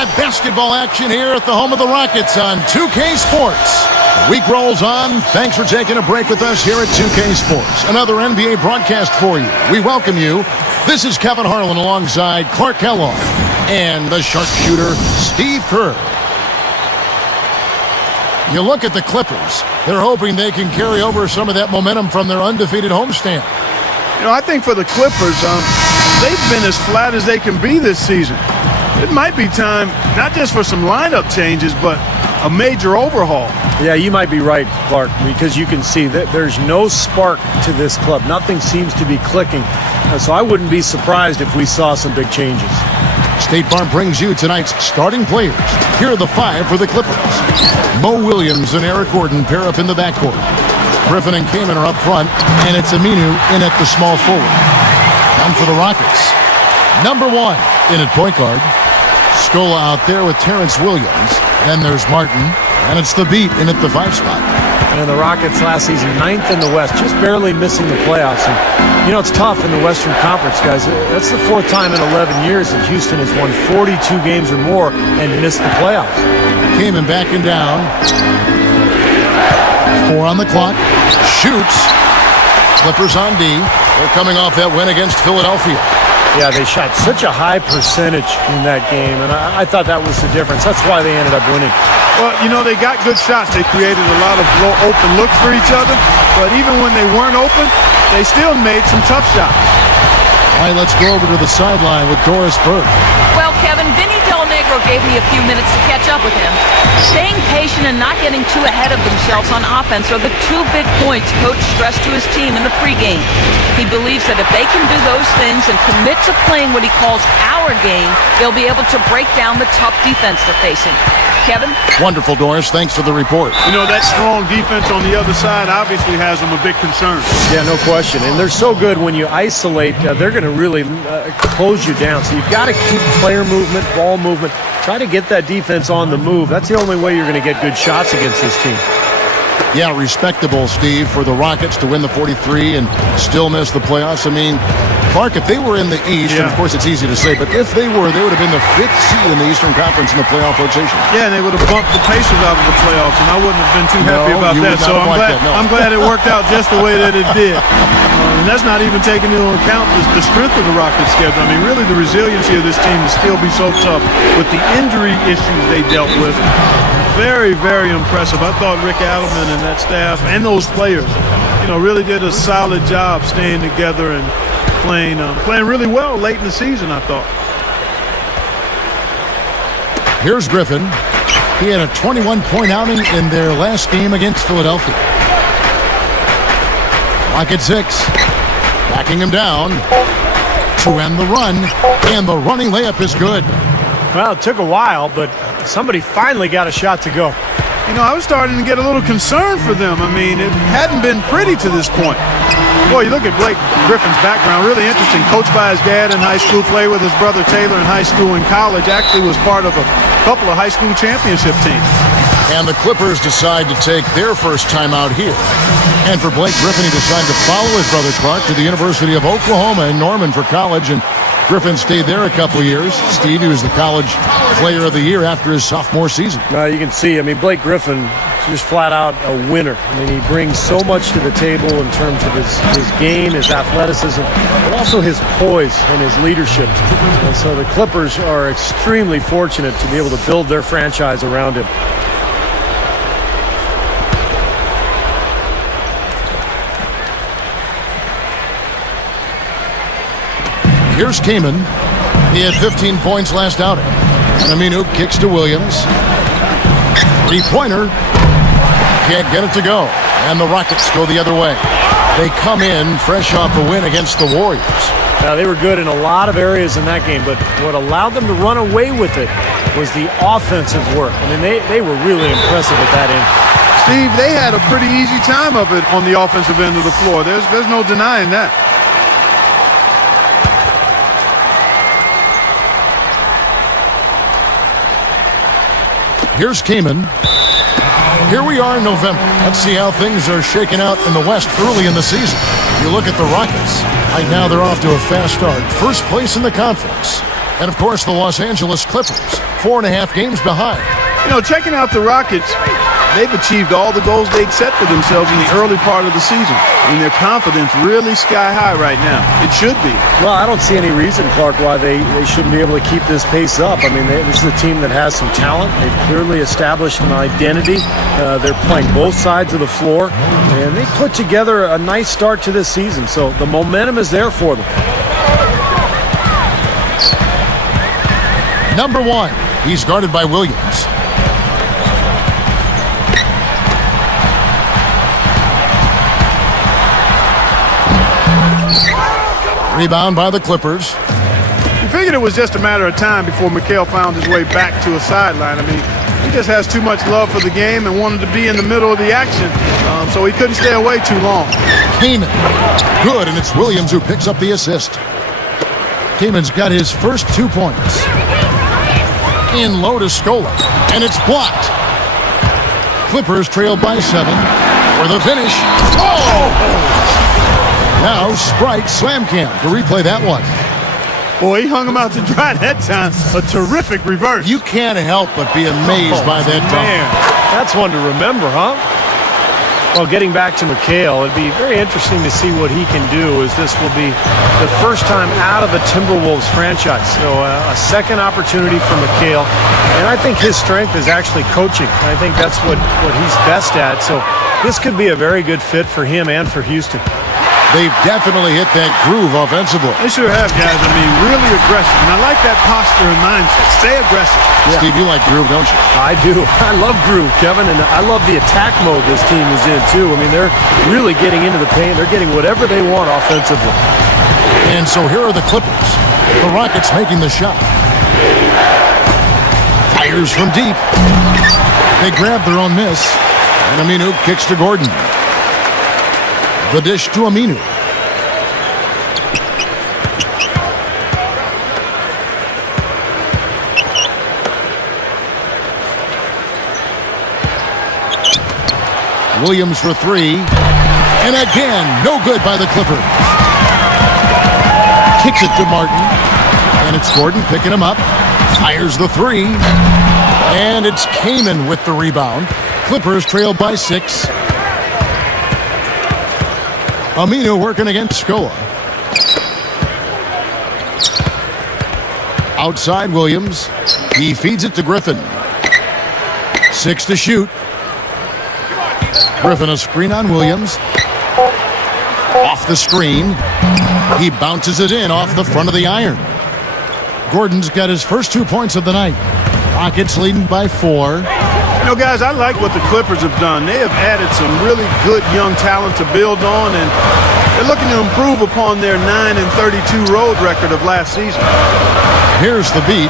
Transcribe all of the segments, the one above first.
got basketball action here at the home of the Rockets on 2K Sports. The week rolls on. Thanks for taking a break with us here at 2K Sports. Another NBA broadcast for you. We welcome you. This is Kevin Harlan alongside Clark Kellogg and the sharpshooter, Steve Kerr. You look at the Clippers. They're hoping they can carry over some of that momentum from their undefeated homestand. You know, I think for the Clippers, they've been as flat as they can be this season. It might be time not just for some lineup changes, but a major overhaul. Yeah, you might be right, Clark, because you can see that there's no spark to this club. Nothing seems to be clicking. So I wouldn't be surprised if we saw some big changes. State Farm brings you tonight's starting players. Here are the five for the Clippers. Mo Williams and Eric Gordon pair up in the backcourt. Griffin and Kaman are up front, and it's Aminu in at the small forward. Down for the Rockets. Number one in at point guard. Scola out there with Terrence Williams. Then there's Martin, and it's the Beat in at the 5 spot. And the Rockets last season, 9th in the West, just barely missing the playoffs. And, you know, it's tough in the Western Conference, guys. That's the 4th time in 11 years that Houston has won 42 games or more and missed the playoffs. Kaman backing down. 4 on the clock. Shoots. Clippers on D. They're coming off that win against Philadelphia. Yeah, they shot such a high percentage in that game, and I thought that was the difference. That's why they ended up winning. Well, you know, they got good shots. They created a lot of open looks for each other, but even when they weren't open, they still made some tough shots. All right, let's go over to the sideline with Doris Burke. Well, Kevin, Vinny Del Negro gave me a few minutes to catch up with him. Staying patient and not getting too ahead of themselves on offense are the two big points Coach stressed to his team in the pregame. He believes that if they can do those things and commit to playing what he calls our game, they'll be able to break down the tough defense they're facing. Kevin? Wonderful, Doris. Thanks for the report. You know, that strong defense on the other side obviously has them a big concern. Yeah, no question. And they're so good when you isolate, they're going to really close you down. So you've got to keep player movement, ball movement. Try to get that defense on the move. That's the only way you're going to get good shots against this team. Yeah, respectable, Steve, for the Rockets to win the 43 and still miss the playoffs. I mean, Clark, if they were in the East, and of course it's easy to say, but if they were, they would have been the 5th seed in the Eastern Conference in the playoff rotation. Yeah, and they would have bumped the Pacers out of the playoffs, and I wouldn't have been too happy about that. So I'm glad it worked out just the way that it did. And that's not even taking into account the strength of the Rockets' schedule. I mean, really the resiliency of this team to still be so tough with the injury issues they dealt with. Very, very impressive. I thought Rick Adelman and that staff and those players, you know, really did a solid job staying together and playing really well late in the season, I thought. Here's Griffin. He had a 21-point outing in their last game against Philadelphia. Rocket 6. Backing him down to end the run, and the running layup is good. Well, it took a while, but somebody finally got a shot to go. You know, I was starting to get a little concerned for them. I mean, it hadn't been pretty to this point. Boy, you look at Blake Griffin's background, really interesting. Coached by his dad in high school, played with his brother Taylor in high school and college. Actually was part of a couple of high school championship teams. And the Clippers decide to take their first time out here. And for Blake Griffin, he decided to follow his brother Clark to the University of Oklahoma in Norman for college. And Griffin stayed there a couple of years. Steve, he was the college player of the year after his sophomore season. You can see, I mean, Blake Griffin just flat out a winner. I mean, he brings so much to the table in terms of his game, his athleticism, but also his poise and his leadership. And so the Clippers are extremely fortunate to be able to build their franchise around him. Here's Kaman. He had 15 points last outing. And Aminu kicks to Williams. Three-pointer. Can't get it to go. And the Rockets go the other way. They come in fresh off a win against the Warriors. They were good in a lot of areas in that game, but what allowed them to run away with it was the offensive work. I mean, they were really impressive at that end. Steve, they had a pretty easy time of it on the offensive end of the floor. There's no denying that. Here's Kaman. Here we are in November. Let's see how things are shaking out in the West early in the season. You look at the Rockets. Right now they're off to a fast start. First place in the conference. And, of course, the Los Angeles Clippers, 4.5 games behind. You know, checking out the Rockets, they've achieved all the goals they'd set for themselves in the early part of the season. And their confidence really sky high right now. It should be. Well, I don't see any reason, Clark, why they shouldn't be able to keep this pace up. I mean, this is a team that has some talent. They've clearly established an identity. They're playing both sides of the floor. And they put together a nice start to this season. So the momentum is there for them. Number 1, he's guarded by Williams. Rebound by the Clippers. You figured it was just a matter of time before Mikal found his way back to a sideline. I mean, he just has too much love for the game and wanted to be in the middle of the action, so he couldn't stay away too long. Kaman. Good, and it's Williams who picks up the assist. Kaman's got his first 2 points. In low to Scola, and it's blocked. Clippers trail by 7 for the finish. Oh! Now Sprite slam cam to replay that one. Boy, he hung him out to dry that time. A terrific reverse. You can't help but be amazed by that dunk. Man, that's one to remember, huh? Well, getting back to Mikal, it'd be very interesting to see what he can do, as this will be the first time out of the Timberwolves franchise. So a second opportunity for Mikal. And I think his strength is actually coaching. I think that's what he's best at. So this could be a very good fit for him and for Houston. They've definitely hit that groove offensively. They sure have, guys. I mean, really aggressive. And I like that posture and mindset. Stay aggressive. Yeah. Steve, you like groove, don't you? I do. I love groove, Kevin, and I love the attack mode this team is in, too. I mean, they're really getting into the paint. They're getting whatever they want offensively. And so here are the Clippers. The Rockets making the shot. Fires from deep. They grab their own miss. And Aminu kicks to Gordon. The dish to Aminu. Williams for 3. And again, no good by the Clippers. Kicks it to Martin. And it's Gordon picking him up. Fires the 3. And it's Kaman with the rebound. Clippers trail by 6. Aminu working against Scola. Outside Williams. He feeds it to Griffin. 6 to shoot. Griffin a screen on Williams. Off the screen. He bounces it in off the front of the iron. Gordon's got his first 2 points of the night. Rockets leading by 4. You know, guys, I like what the Clippers have done. They have added some really good young talent to build on, and they're looking to improve upon their 9-32 road record of last season. Here's the beat.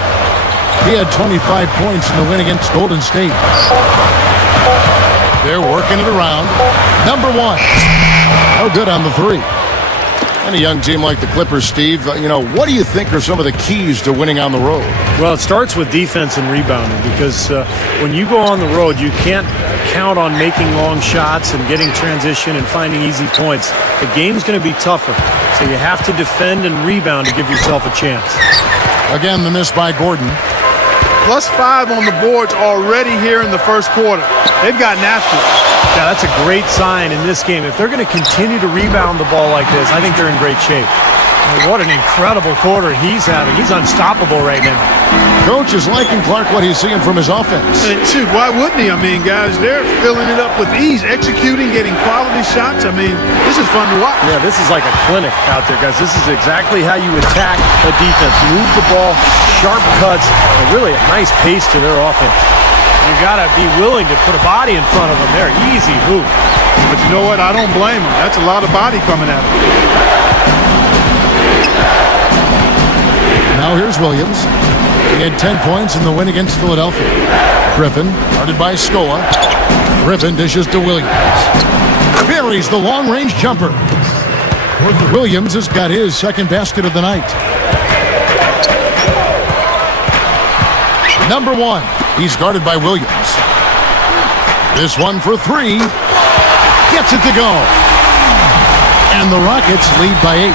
He had 25 points in the win against Golden State. They're working it around. Number 1. No good on the 3. And a young team like the Clippers, Steve, what do you think are some of the keys to winning on the road? Well, it starts with defense and rebounding, because when you go on the road, you can't count on making long shots and getting transition and finding easy points. The game's going to be tougher, so you have to defend and rebound to give yourself a chance. Again, the miss by Gordon. +5 on the boards already here in the first quarter. They've gotten after it. Yeah, that's a great sign in this game. If they're going to continue to rebound the ball like this, I think they're in great shape. What an incredible quarter he's having. He's unstoppable right now. Coach is liking Clark what he's seeing from his offense. And shoot, why wouldn't he? I mean, guys, they're filling it up with ease, executing, getting quality shots. I mean, this is fun to watch. Yeah, this is like a clinic out there, guys. This is exactly how you attack a defense. Move the ball, sharp cuts, and really a nice pace to their offense. You got to be willing to put a body in front of them. They're easy hoop. But you know what? I don't blame them. That's a lot of body coming at them. Now here's Williams. He had 10 points in the win against Philadelphia. Griffin, guarded by Scola. Griffin dishes to Williams. Buries the long-range jumper. Williams has got his second basket of the night. Number 1. He's guarded by Williams. This one for 3. Gets it to go. And the Rockets lead by 8.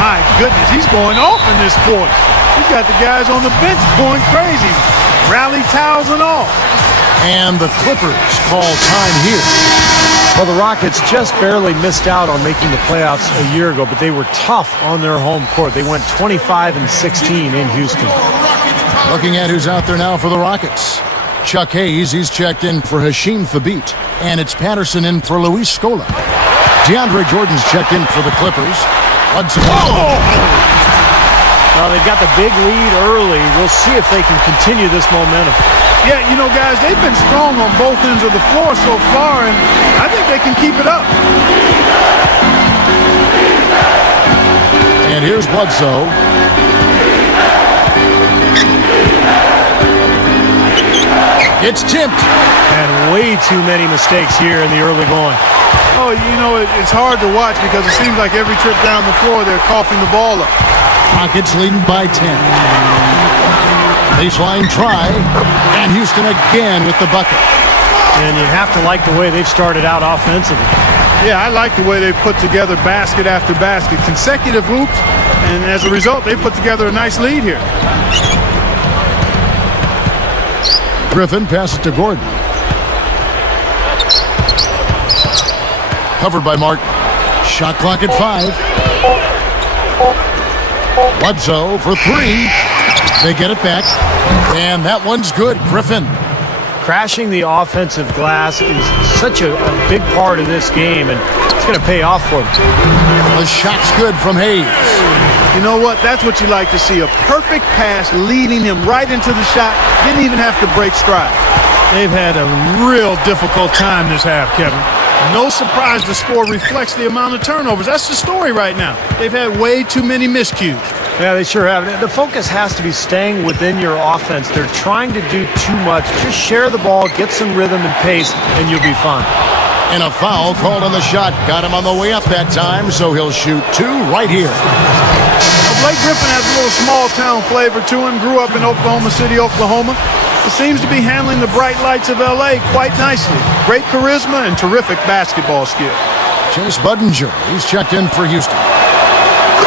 My goodness, he's going off in this quarter. He's got the guys on the bench going crazy. Rally towels and all. And the Clippers call time here. Well, the Rockets just barely missed out on making the playoffs a year ago, but they were tough on their home court. They went 25-16 in Houston. Looking at who's out there now for the Rockets. Chuck Hayes, he's checked in for Hasheem Thabeet. And it's Patterson in for Luis Scola. DeAndre Jordan's checked in for the Clippers. Hudson. Well, they've got the big lead early. We'll see if they can continue this momentum. Yeah, you know, guys, they've been strong on both ends of the floor so far, and I think they can keep it up. And here's Bledsoe. It's tipped. And way too many mistakes here in the early going. Oh, you know, it's hard to watch because it seems like every trip down the floor they're coughing the ball up. Rockets leading by 10. Baseline try, and Houston again with the bucket. And you have to like the way they've started out offensively. Yeah, I like the way they've put together basket after basket, consecutive hoops, and as a result, they've put together a nice lead here. Griffin passes to Gordon. Covered by Martin. Shot clock at 5. Bledsoe for 3. They get it back, and that one's good. Griffin. Crashing the offensive glass is such a big part of this game, and it's going to pay off for them. The shot's good from Hayes. You know what? That's what you like to see. A perfect pass leading him right into the shot. Didn't even have to break stride. They've had a real difficult time this half, Kevin. No surprise the score reflects the amount of turnovers. That's the story right now. They've had way too many miscues. Yeah, they sure have. The focus has to be staying within your offense. They're trying to do too much. Just share the ball, get some rhythm and pace, and you'll be fine. And a foul called on the shot. Got him on the way up that time, so he'll shoot 2 right here. Blake Griffin has a little small-town flavor to him. Grew up in Oklahoma City, Oklahoma. He seems to be handling the bright lights of L.A. quite nicely. Great charisma and terrific basketball skill. Chase Budinger, he's checked in for Houston.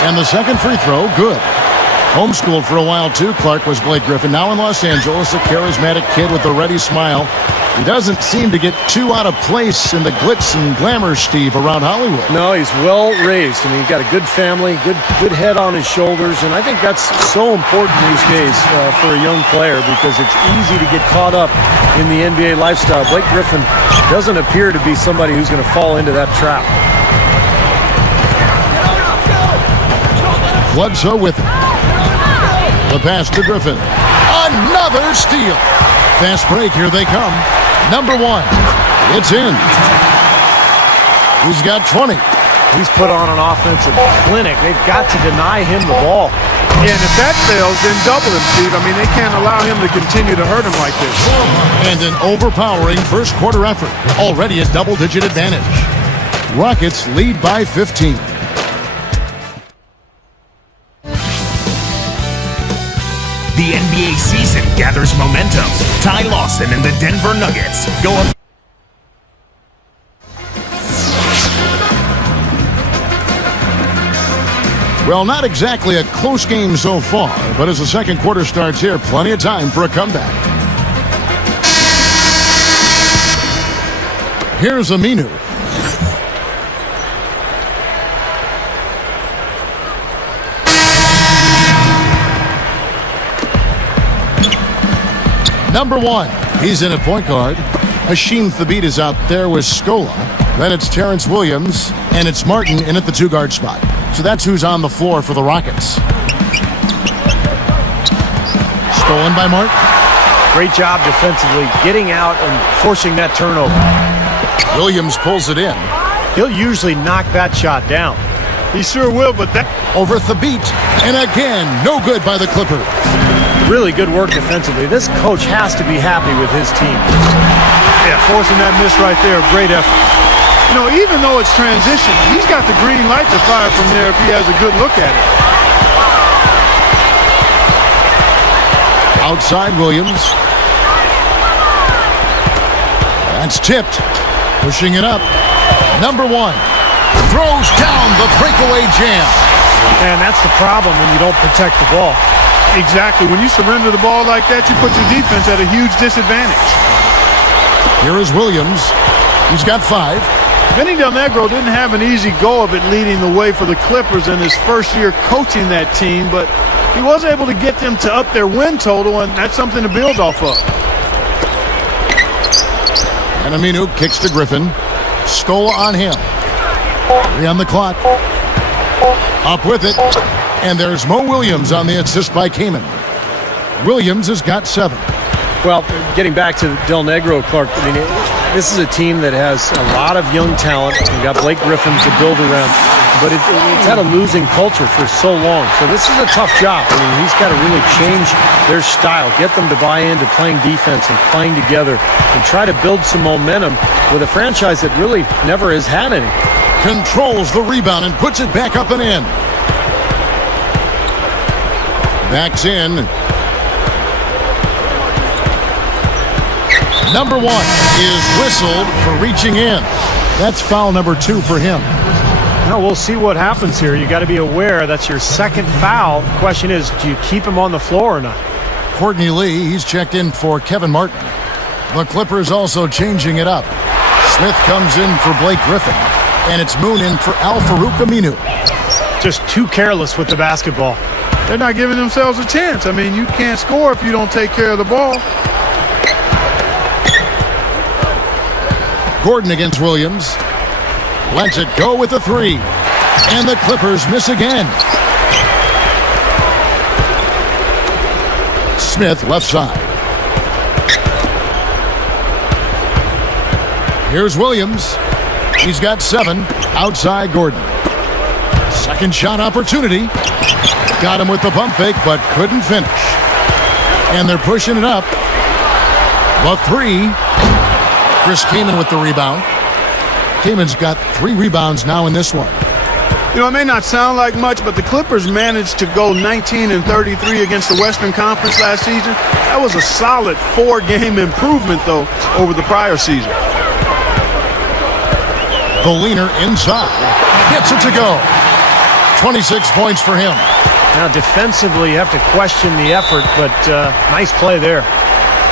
And the second free throw, good. Homeschooled for a while, too, Clark was Blake Griffin. Now in Los Angeles, a charismatic kid with a ready smile. He doesn't seem to get too out of place in the glitz and glamour, Steve, around Hollywood. No, he's well raised. I mean, he's got a good family, good head on his shoulders, and I think that's so important these days for a young player because it's easy to get caught up in the NBA lifestyle. Blake Griffin doesn't appear to be somebody who's going to fall into that trap. Bledsoe with it. The pass to Griffin. Another steal. Fast break, here they come. Number 1. It's in. He's got 20. He's put on an offensive clinic. They've got to deny him the ball. Yeah, and if that fails, then double him, Steve. I mean, they can't allow him to continue to hurt him like this. And an overpowering first quarter effort. Already a double-digit advantage. Rockets lead by 15. The NBA season gathers momentum. Ty Lawson and the Denver Nuggets go up. Well, not exactly a close game so far, but as the second quarter starts here, plenty of time for a comeback. Here's Aminu. Number 1, he's in at point guard. Hasheem Thabeet is out there with Scola. Then it's Terrence Williams, and it's Martin in at the 2-guard spot. So that's who's on the floor for the Rockets. Stolen by Martin. Great job defensively, getting out and forcing that turnover. Williams pulls it in. He'll usually knock that shot down. He sure will, but that... Over Thabeet, and again, no good by the Clippers. Really good work defensively. This coach has to be happy with his team. Yeah, forcing that miss right there, great effort. You know, even though it's transition, he's got the green light to fire from there if he has a good look at it. Outside Williams. That's tipped. Pushing it up. Number 1. Throws down the breakaway jam. And that's the problem when you don't protect the ball. Exactly. When you surrender the ball like that, you put your defense at a huge disadvantage. Here is Williams. He's got 5. Vinny Del Negro didn't have an easy go of it leading the way for the Clippers in his first year coaching that team, but he was able to get them to up their win total, and that's something to build off of. And Aminu kicks to Griffin. Scola on him. 3 on the clock. Up with it. And there's Mo Williams on the assist by Kaman. Williams has got 7. Well, getting back to Del Negro, Clark, I mean, this is a team that has a lot of young talent. We've got Blake Griffin to build around, but it's had a losing culture for so long. So this is a tough job. I mean, he's got to really change their style, get them to buy into playing defense and playing together, and try to build some momentum with a franchise that really never has had any. Controls the rebound and puts it back up and in. Backs in. Number 1 is whistled for reaching in. That's foul number 2 for him. Now we'll see what happens here. You got to be aware that's your second foul. The question is, do you keep him on the floor or not? Courtney Lee, he's checked in for Kevin Martin. The Clippers also changing it up. Smith comes in for Blake Griffin. And it's Moon in for Al-Farouq Aminu. Just too careless with the basketball. They're not giving themselves a chance. I mean, you can't score if you don't take care of the ball. Gordon against Williams. Lets it go with the 3. And the Clippers miss again. Smith left side. Here's Williams. He's got 7. Outside Gordon. Second shot opportunity. Got him with the pump fake, but couldn't finish. And they're pushing it up. The 3. Chris Kaman with the rebound. Kaman's got 3 rebounds now in this one. You know, it may not sound like much, but the Clippers managed to go 19-33 against the Western Conference last season. That was a solid 4-game improvement, though, over the prior season. The leaner inside. Gets it to go. 26 points for him. Now, defensively, you have to question the effort, but nice play there.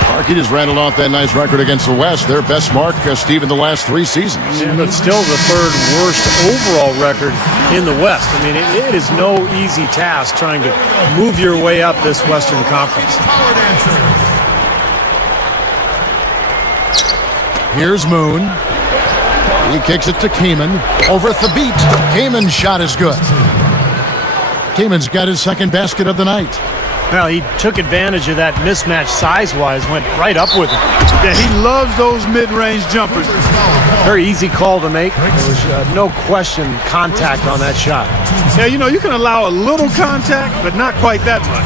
Clark, he just rattled off that nice record against the West. Their best mark, Steve, in the last 3 seasons. Yeah, but still the 3rd worst overall record in the West. I mean, it is no easy task trying to move your way up this Western Conference. Here's Moon. He kicks it to Kaman. Over Thabit. Kaman's shot is good. Kaman's got his 2nd basket of the night. Well, he took advantage of that mismatch size-wise, went right up with it. Yeah, he loves those mid-range jumpers. Very easy call to make. There was no question contact on that shot. Yeah, you know, you can allow a little contact, but not quite that much.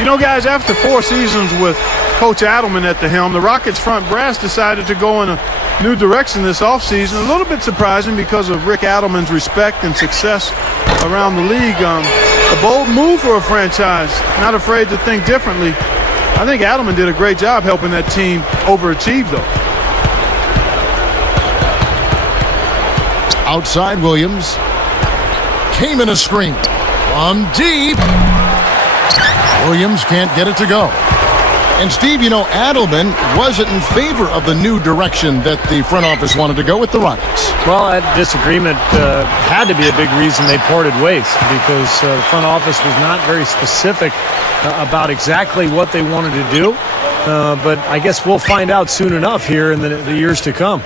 You know, guys, after 4 seasons with Coach Adelman at the helm, the Rockets front brass decided to go in a new direction this offseason. A little bit surprising because of Rick Adelman's respect and success around the league. A bold move for a franchise, not afraid to think differently. I think Adelman did a great job helping that team overachieve, though. Outside Williams. Kaman a screen. From deep. Williams can't get it to go. And Steve, you know, Adelman wasn't in favor of the new direction that the front office wanted to go with the Rockets. Well, that disagreement had to be a big reason they parted ways, because the front office was not very specific about exactly what they wanted to do. But I guess we'll find out soon enough here in the years to come.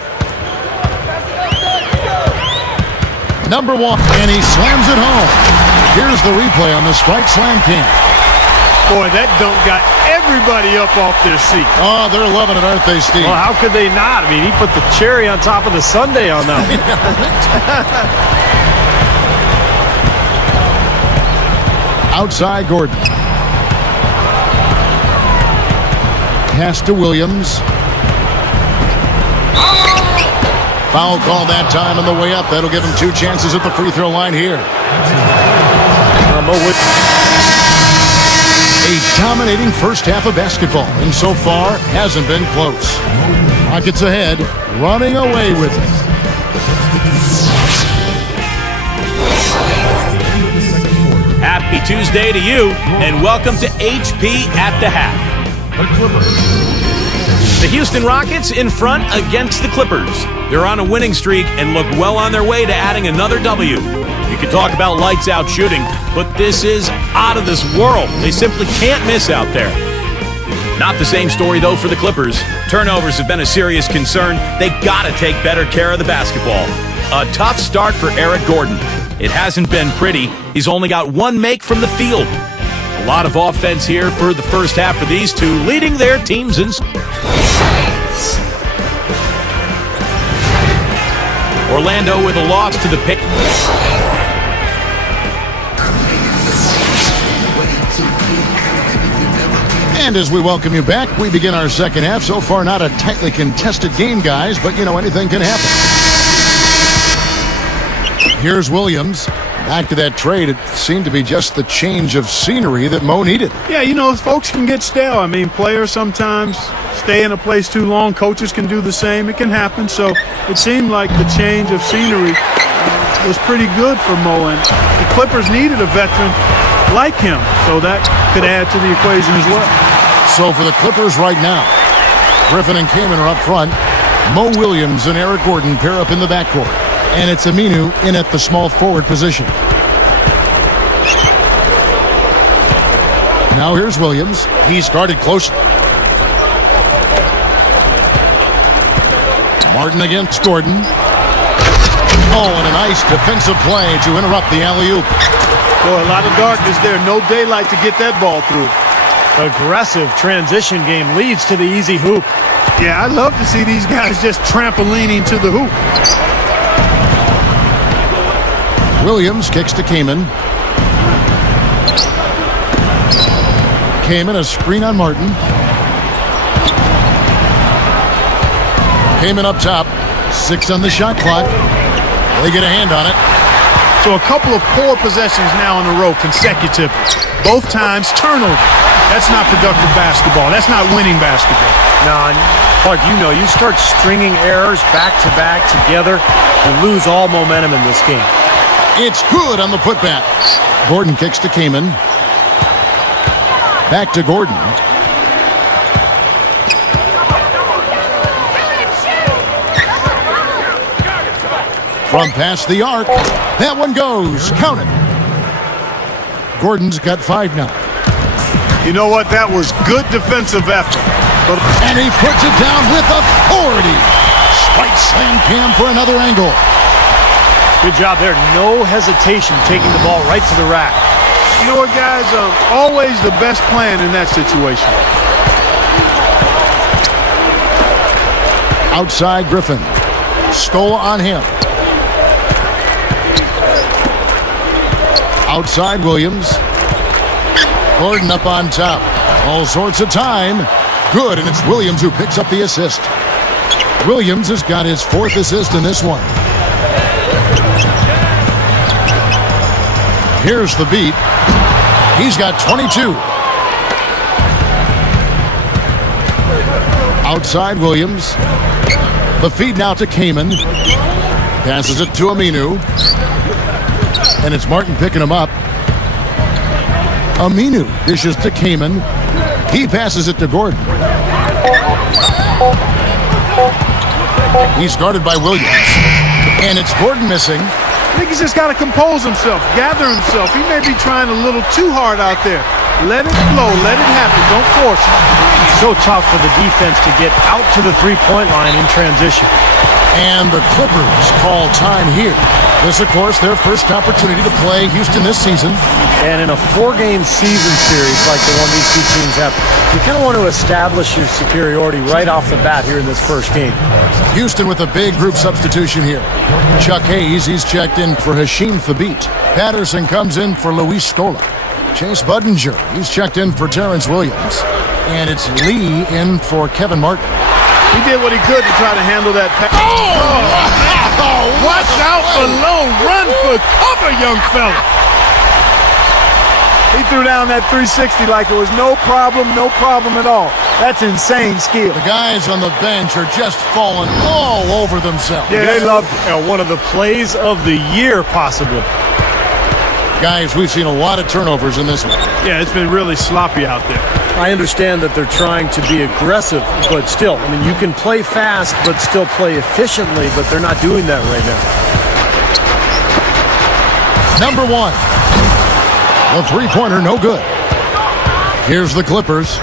Number 1, and he slams it home. Here's the replay on the Strike Slam King. Boy, that dunk got everybody up off their seat. Oh, they're loving it, aren't they, Steve? Well, how could they not? I mean, he put the cherry on top of the sundae on that one. Outside Gordon. Pass to Williams. Foul call that time on the way up. That'll give him 2 chances at the free throw line here. A dominating first half of basketball, and so far hasn't been close. Rockets ahead, running away with it. Tuesday to you, and welcome to HP at the Half. The Houston Rockets in front against the Clippers. They're on a winning streak and look well on their way to adding another W. You can talk about lights-out shooting, but this is out of this world. They simply can't miss out there. Not the same story, though, for the Clippers. Turnovers have been a serious concern. They gotta take better care of the basketball. A tough start for Eric Gordon. It hasn't been pretty. He's only got one make from the field. A lot of offense here for the first half for these two, leading their teams in. Orlando with a loss to the pick. And as we welcome you back, we begin our second half. So far, not a tightly contested game, guys, but, anything can happen. Here's Williams. Back to that trade. It seemed to be just the change of scenery that Mo needed. Yeah, folks can get stale. I mean, players sometimes stay in a place too long. Coaches can do the same. It can happen. So it seemed like the change of scenery was pretty good for Mo. And the Clippers needed a veteran like him. So that could add to the equation as well. So for the Clippers right now, Griffin and Kaman are up front. Mo Williams and Eric Gordon pair up in the backcourt. And it's Aminu in at the small forward position. Now here's Williams. He started closely. Martin against Gordon. Oh, and a nice defensive play to interrupt the alley-oop. Boy, a lot of darkness there. No daylight to get that ball through. Aggressive transition game leads to the easy hoop. Yeah, I love to see these guys just trampolining to the hoop. Williams kicks to Kaman. Kaman, a screen on Martin. Kaman up top. 6 on the shot clock. They get a hand on it. So a couple of poor possessions now in a row, consecutive. Both times turnover. That's not productive basketball. That's not winning basketball. No, Clark, you start stringing errors back-to-back together, you lose all momentum in this game. It's good on the putback. Gordon kicks to Kaman. Back to Gordon. From past the arc. That one goes. Count it. Gordon's got 5 now. You know what? That was good defensive effort. And he puts it down with authority. Spike slam Cam for another angle. Good job there. No hesitation taking the ball right to the rack. You know what, guys? Always the best plan in that situation. Outside Griffin. Stola on him. Outside Williams. Gordon up on top. All sorts of time. Good, and it's Williams who picks up the assist. Williams has got his 4th assist in this one. Here's the beat. He's got 22. Outside Williams. The feed now to Kaman. Passes it to Aminu. And it's Martin picking him up. Aminu dishes to Kaman. He passes it to Gordon. He's guarded by Williams. And it's Gordon missing. I think he's just got to compose himself, gather himself. He may be trying a little too hard out there. Let it flow. Let it happen. Don't force it. So tough for the defense to get out to the three-point line in transition. And the Clippers call time here. This, of course, their first opportunity to play Houston this season. And in a 4-game season series like the one these two teams have, you kind of want to establish your superiority right off the bat here in this first game. Houston with a big group substitution here. Chuck Hayes, he's checked in for Hasheem Thabit. Patterson comes in for Luis Scola. Chase Budinger, he's checked in for Terrence Williams. And it's Lee in for Kevin Martin. He did what he could to try to handle that pass. Oh, watch out for low. Run for cover, young fella. He threw down that 360 like it was no problem at all. That's insane skill. The guys on the bench are just falling all over themselves. Yeah, they loved it. One of the plays of the year, possibly. Guys, we've seen a lot of turnovers in this one. Yeah, it's been really sloppy out there. I understand that they're trying to be aggressive, but still, I mean, you can play fast but still play efficiently, but they're not doing that right now. Number 1. The three-pointer, no good. Here's the Clippers.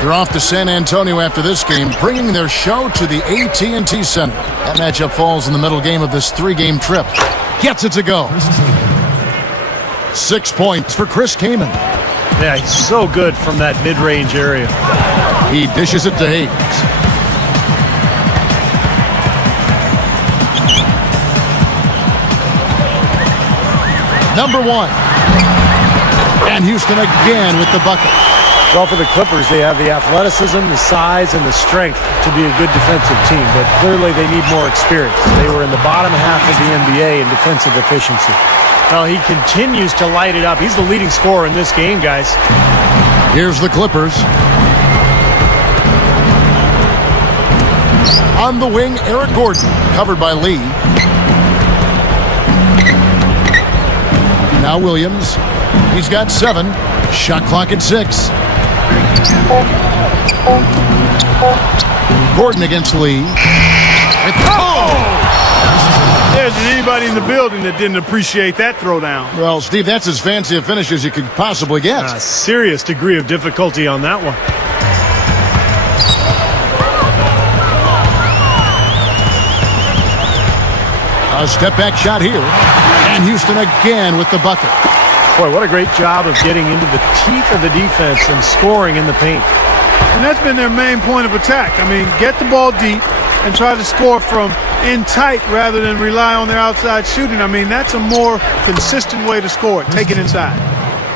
They're off to San Antonio after this game, bringing their show to the AT&T Center. That matchup falls in the middle game of this 3-game trip. Gets it to go. 6 points for Chris Kaman. Yeah, he's so good from that mid-range area. He dishes it to Hayes. Number 1. And Houston again with the bucket. Well, for the Clippers, they have the athleticism, the size, and the strength to be a good defensive team, but clearly they need more experience. They were in the bottom half of the NBA in defensive efficiency. Well, he continues to light it up. He's the leading scorer in this game, guys. Here's the Clippers. On the wing, Eric Gordon, covered by Lee. Now Williams. He's got 7. Shot clock at 6. Gordon against Lee. There's anybody in the building that didn't appreciate that throwdown. Well, Steve, that's as fancy a finish as you could possibly get. A serious degree of difficulty on that one. A step-back shot here. And Houston again with the bucket. Boy, what a great job of getting into the teeth of the defense and scoring in the paint. And that's been their main point of attack. I mean, get the ball deep and try to score from in tight rather than rely on their outside shooting. I mean, that's a more consistent way to score it. Take it inside.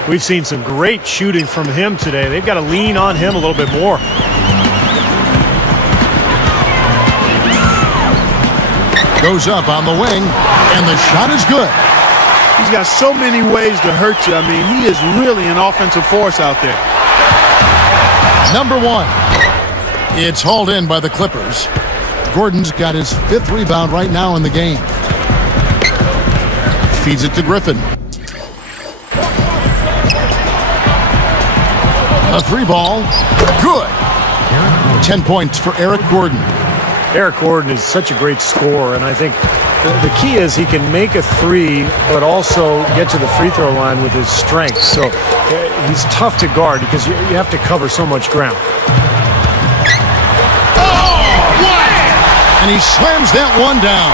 We've seen some great shooting from him today. They've got to lean on him a little bit more. Goes up on the wing, and the shot is good. He's got so many ways to hurt you. I mean, he is really an offensive force out there. Number 1. It's hauled in by the Clippers. Gordon's got his 5th rebound right now in the game. Feeds it to Griffin. A 3-ball. Good. 10 points for Eric Gordon. Eric Gordon is such a great scorer, and I think the key is he can make a 3, but also get to the free throw line with his strength. So he's tough to guard because you have to cover so much ground. And he slams that one down.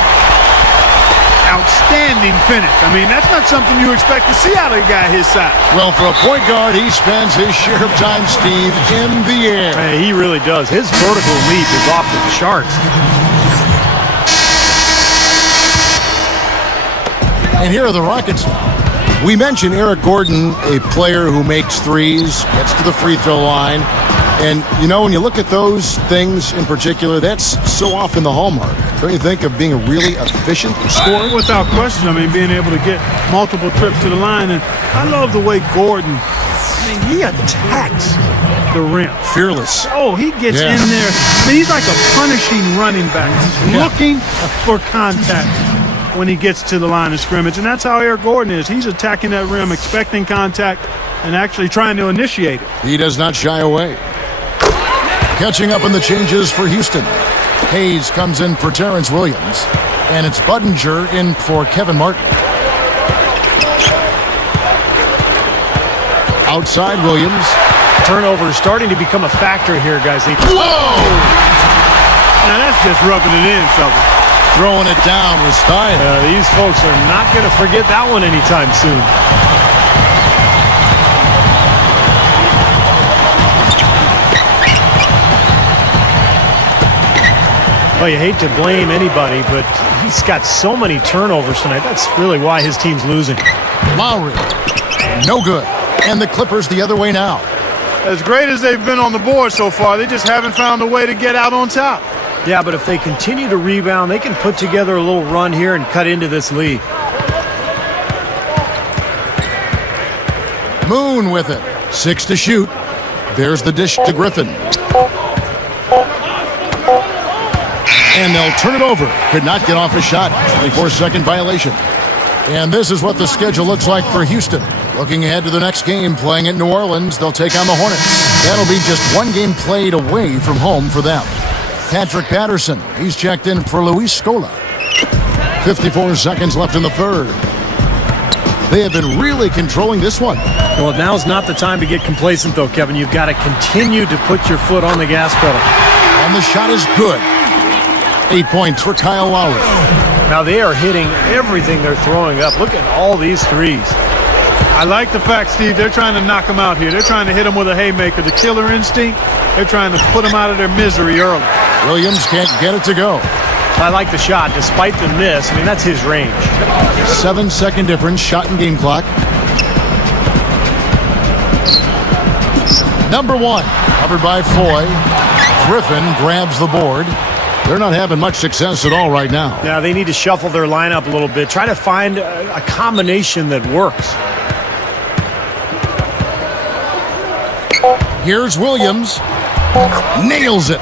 Outstanding finish. I mean, that's not something you expect to see out of a guy his size. Well, for a point guard, he spends his share of time, Steve, in the air. Hey, he really does. His vertical leap is off the charts. And here are the Rockets. We mentioned Eric Gordon, a player who makes threes, gets to the free throw line. And, you know, when you look at those things in particular, that's so often the hallmark. Don't you think, of being a really efficient scorer? Without question. I mean, being able to get multiple trips to the line. And I love the way Gordon, he attacks the rim. Fearless. Oh, he gets in there. I mean, he's like a punishing running back. Looking for contact when he gets to the line of scrimmage. And that's how Eric Gordon is. He's attacking that rim, expecting contact, and actually trying to initiate it. He does not shy away. Catching up in the changes for Houston. Hayes comes in for Terrence Williams. And it's Budinger in for Kevin Martin. Outside Williams. Turnover is starting to become a factor here, guys. Whoa! Now that's just rubbing it in, fellas. Throwing it down with style. These folks are not going to forget that one anytime soon. Well, you hate to blame anybody, but he's got so many turnovers tonight. That's really why his team's losing. Lowry, no good. And the Clippers the other way now. As great as they've been on the board so far, they just haven't found a way to get out on top. Yeah, but if they continue to rebound, they can put together a little run here and cut into this lead. Moon with it. 6 to shoot. There's the dish to Griffin. And they'll turn it over. Could not get off a shot. 24-second violation. And this is what the schedule looks like for Houston. Looking ahead to the next game, playing at New Orleans, they'll take on the Hornets. That'll be just one game played away from home for them. Patrick Patterson, he's checked in for Luis Scola. 54 seconds left in the third. They have been really controlling this one. Well, now's not the time to get complacent, though, Kevin. You've got to continue to put your foot on the gas pedal. And the shot is good. 8 points for Kyle Lowry. Now they are hitting everything they're throwing up. Look at all these threes. I like the fact, Steve, they're trying to knock them out here. They're trying to hit them with a haymaker. The killer instinct, they're trying to put them out of their misery early. Williams can't get it to go. I like the shot, despite the miss. I mean, that's his range. 7-second difference, shot and game clock. Number one, covered by Foy. Griffin grabs the board. They're not having much success at all right now. Now they need to shuffle their lineup a little bit. Try to find a combination that works. Here's Williams. Nails it.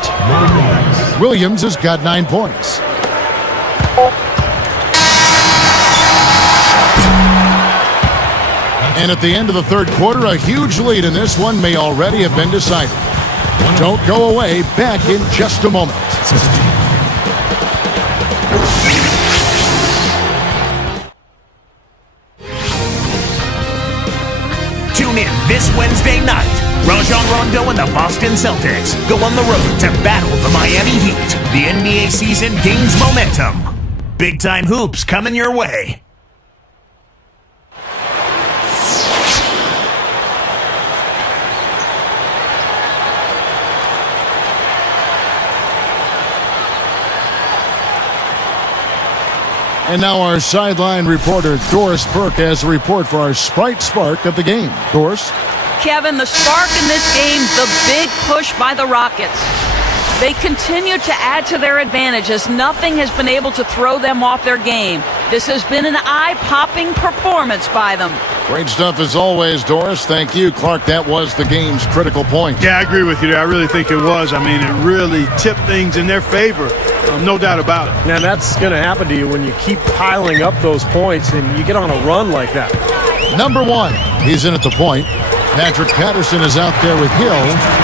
Williams has got 9 points. And at the end of the third quarter, a huge lead in this one may already have been decided. Don't go away. Back in just a moment. Tune in this Wednesday night. Rajon Rondo and the Boston Celtics go on the road to battle the Miami Heat. The NBA season gains momentum. Big-time hoops coming your way. And now our sideline reporter, Doris Burke, has a report for our Sprite Spark of the game. Doris? Kevin, the spark in this game, the big push by the Rockets. They continue to add to their advantage as nothing has been able to throw them off their game. This has been an eye-popping performance by them. Great stuff as always, Doris. Thank you. Clark, that was the game's critical point. Yeah, I agree with you there. I really think it was. I mean, it really tipped things in their favor. No doubt about it. Now that's going to happen to you when you keep piling up those points and you get on a run like that. Number one, he's in at the point. Patrick Patterson is out there with Hill.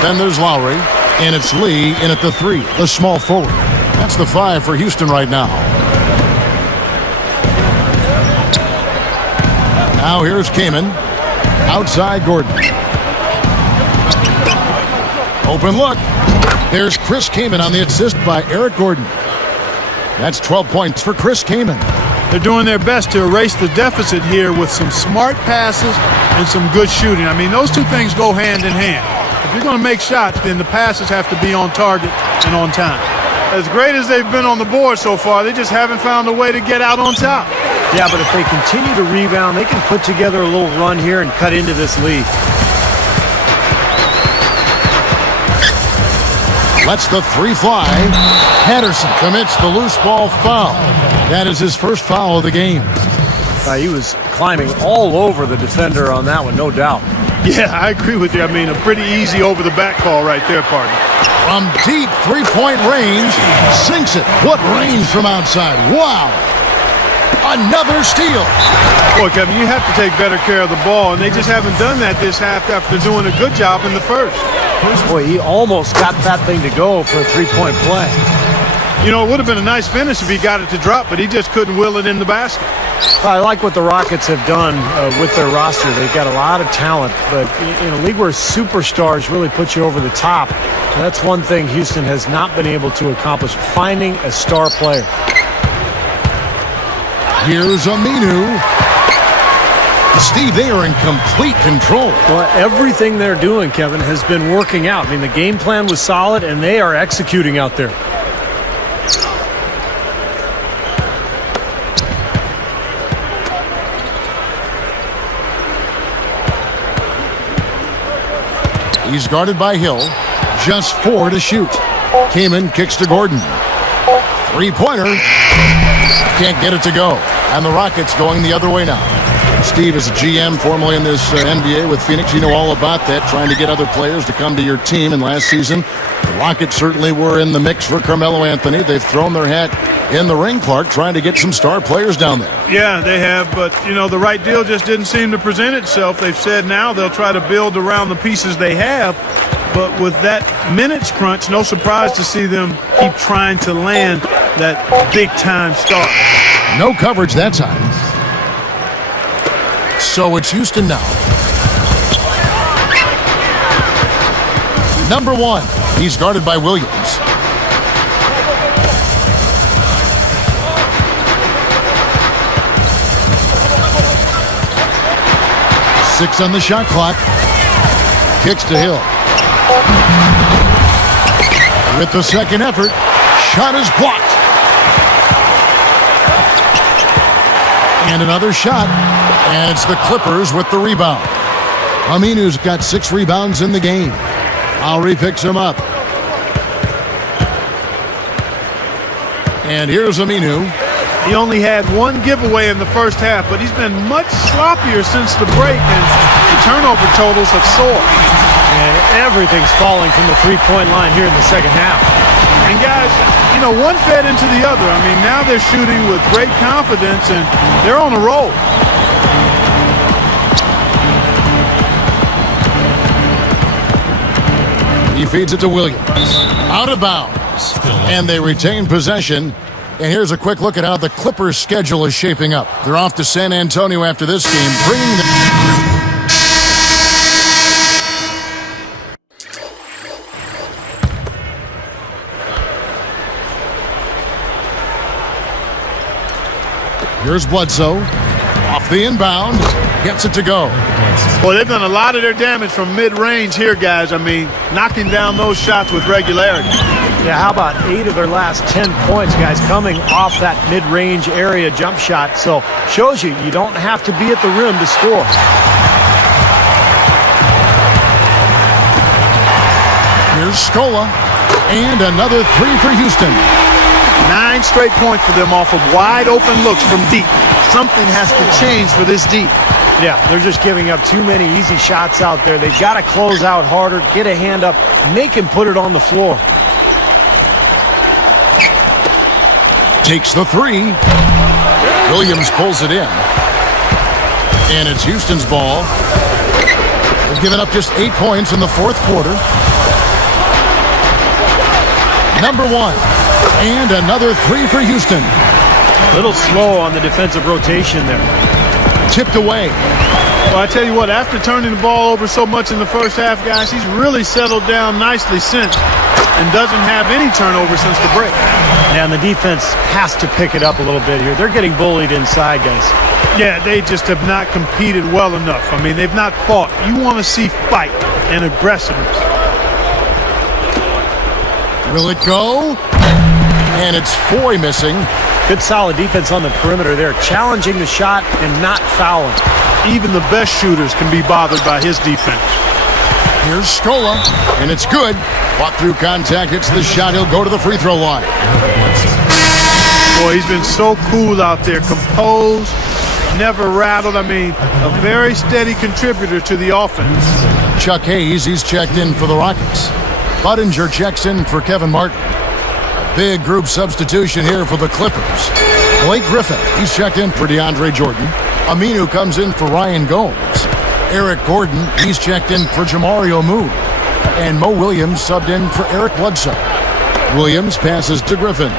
Then there's Lowry. And it's Lee in at the 3, the small forward. That's the 5 for Houston right now. Now here's Kaman. Outside Gordon. Open look. There's Chris Kaman on the assist by Eric Gordon. That's 12 points for Chris Kaman. They're doing their best to erase the deficit here with some smart passes and some good shooting. I mean, those two things go hand in hand. If you're going to make shots, then the passes have to be on target and on time. As great as they've been on the board so far, they just haven't found a way to get out on top. Yeah, but if they continue to rebound, they can put together a little run here and cut into this lead. Lets the 3 fly. Patterson commits the loose ball foul. That is his first foul of the game. He was climbing all over the defender on that one, no doubt. Yeah, I agree with you. I mean, a pretty easy over-the-back call right there, partner. From deep three-point range, sinks it. What range from outside. Wow. Another steal. Boy, Kevin, you have to take better care of the ball, and they just haven't done that this half after doing a good job in the first. Boy, he almost got that thing to go for a three-point play. You know, it would have been a nice finish if he got it to drop, but he just couldn't will it in the basket. I like what the Rockets have done with their roster. They've got a lot of talent, but in a league where superstars really put you over the top, that's one thing Houston has not been able to accomplish, finding a star player. Here's Aminu. Steve, they are in complete control. Well, everything they're doing, Kevin, has been working out. I mean, the game plan was solid, and they are executing out there. He's guarded by Hill. Just 4 to shoot. Kaman kicks to Gordon. Three-pointer. Can't get it to go. And the Rockets going the other way now. Steve is a GM formerly in this NBA with Phoenix. You know all about that, trying to get other players to come to your team. And last season, the Rockets certainly were in the mix for Carmelo Anthony. They've thrown their hat in the ring, Clark, trying to get some star players down there. Yeah, they have, but, the right deal just didn't seem to present itself. They've said now they'll try to build around the pieces they have, but with that minutes crunch, no surprise to see them keep trying to land that big-time star. No coverage that time. So it's Houston now. Number 1, he's guarded by Williams. Six on the shot clock. Kicks to Hill. With the second effort, shot is blocked. And another shot, and it's the Clippers with the rebound. Aminu's got 6 rebounds in the game. Lowry picks him up. And here's Aminu. He only had 1 giveaway in the first half, but he's been much sloppier since the break, and the turnover totals have soared. And everything's falling from the three-point line here in the second half. And guys, one fed into the other. I mean, now they're shooting with great confidence, and they're on a roll. He feeds it to Williams. Out of bounds. And they retain possession. And here's a quick look at how the Clippers' schedule is shaping up. They're off to San Antonio after this game, bringing them... Here's Bledsoe. Off the inbound. Gets it to go. Well, they've done a lot of their damage from mid-range here, guys. I mean, knocking down those shots with regularity. Yeah, how about 8 of their last 10 points, guys, coming off that mid-range area jump shot. So, shows you don't have to be at the rim to score. Here's Scola. And another 3 for Houston. 9 straight points for them off of wide open looks from deep. Something has to change for this deep. Yeah, they're just giving up too many easy shots out there. They've got to close out harder, get a hand up, make him put it on the floor. Takes the 3. Williams pulls it in. And it's Houston's ball. They've given up just 8 points in the fourth quarter. Number 1. And another 3 for Houston. A little slow on the defensive rotation there. Tipped away. Well, I tell you what, after turning the ball over so much in the first half, guys, he's really settled down nicely since and doesn't have any turnover since the break. Yeah, and the defense has to pick it up a little bit here. They're getting bullied inside, guys. Yeah, they just have not competed well enough. I mean, they've not fought. You want to see fight and aggressiveness. Will it go? And it's Foy missing. Good solid defense on the perimeter there, challenging the shot and not fouling. Even the best shooters can be bothered by his defense. Here's Scola, and it's good. Fought through contact, hits the shot. He'll go to the free throw line. Boy, he's been so cool out there, composed, never rattled. I mean, a very steady contributor to the offense. Chuck Hayes, he's checked in for the Rockets. Budinger checks in for Kevin Martin. A big group substitution here for the Clippers. Blake Griffin, he's checked in for DeAndre Jordan. Aminu comes in for Ryan Gomes. Eric Gordon, he's checked in for Jamario Moon. And Mo Williams subbed in for Eric Bledsoe. Williams passes to Griffin.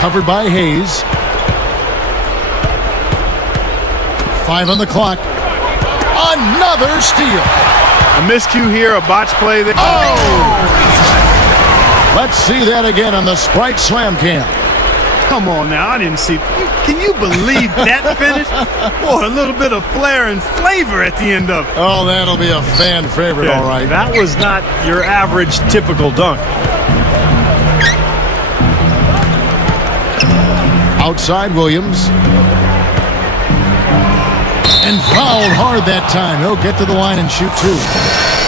Covered by Hayes. 5 on the clock. Another steal. A miscue here, a botch play there. Oh! Let's see that again on the Sprite Slam Cam. Come on now, I didn't see. Can you believe that finish? Boy, a little bit of flair and flavor at the end of it. Oh, that'll be a fan favorite, all right. That was not your average typical dunk. Outside Williams. And fouled hard that time. He'll get to the line and shoot 2.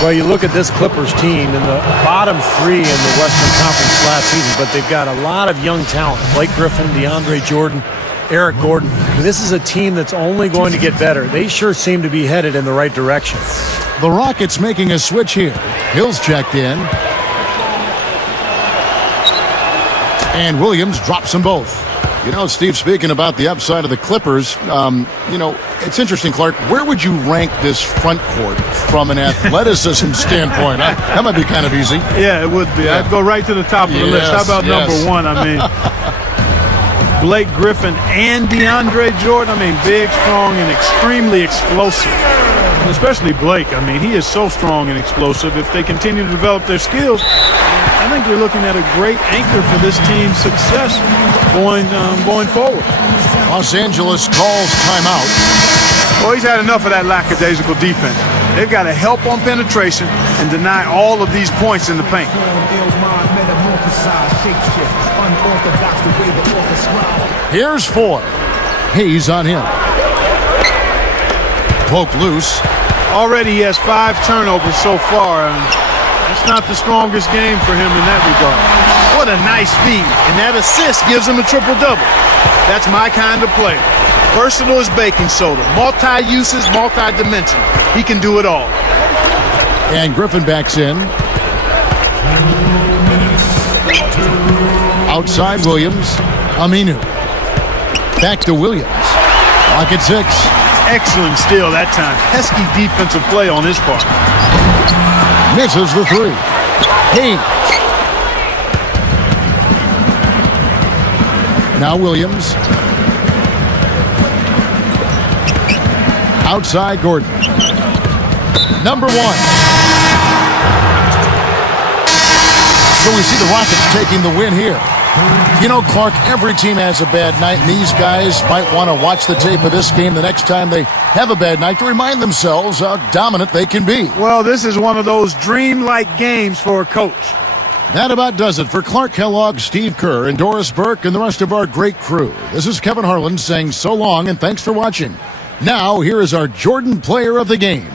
Well, you look at this Clippers team in the bottom three in the Western Conference last season, but they've got a lot of young talent. Blake Griffin, DeAndre Jordan, Eric Gordon. This is a team that's only going to get better. They sure seem to be headed in the right direction. The Rockets making a switch here. Hill's checked in. And Williams drops them both. You know, Steve, speaking about the upside of the Clippers, it's interesting, Clark. Where would you rank this front court from an athleticism standpoint? That might be kind of easy. Yeah, it would be. Yeah. I'd go right to the top of the list. How about number one? I mean, Blake Griffin and DeAndre Jordan. I mean, big, strong, and extremely explosive. And especially Blake. I mean, he is so strong and explosive. If they continue to develop their skills, I think you're looking at a great anchor for this team's success going forward. Los Angeles calls timeout. Well, he's had enough of that lackadaisical defense. They've got to help on penetration and deny all of these points in the paint. Here's Ford. Hayes on him. Poke loose. Already he has 5 turnovers so far. It's not the strongest game for him in that regard. What a nice feed. And that assist gives him a triple-double. That's my kind of player. Versatile as baking soda. Multi-uses, multi-dimensional. He can do it all. And Griffin backs in. Outside Williams. Aminu. Back to Williams. Lock at 6. Excellent steal that time. Pesky defensive play on his part. Misses the 3. Hayes. Now Williams. Outside Gordon. Number 1. So we see the Rockets taking the win here. You know, Clark, every team has a bad night, and these guys might want to watch the tape of this game the next time they have a bad night to remind themselves how dominant they can be. Well, this is one of those dream-like games for a coach. That about does it for Clark Kellogg, Steve Kerr, and Doris Burke, and the rest of our great crew. This is Kevin Harlan saying so long and thanks for watching. Now, here is our Jordan Player of the Game.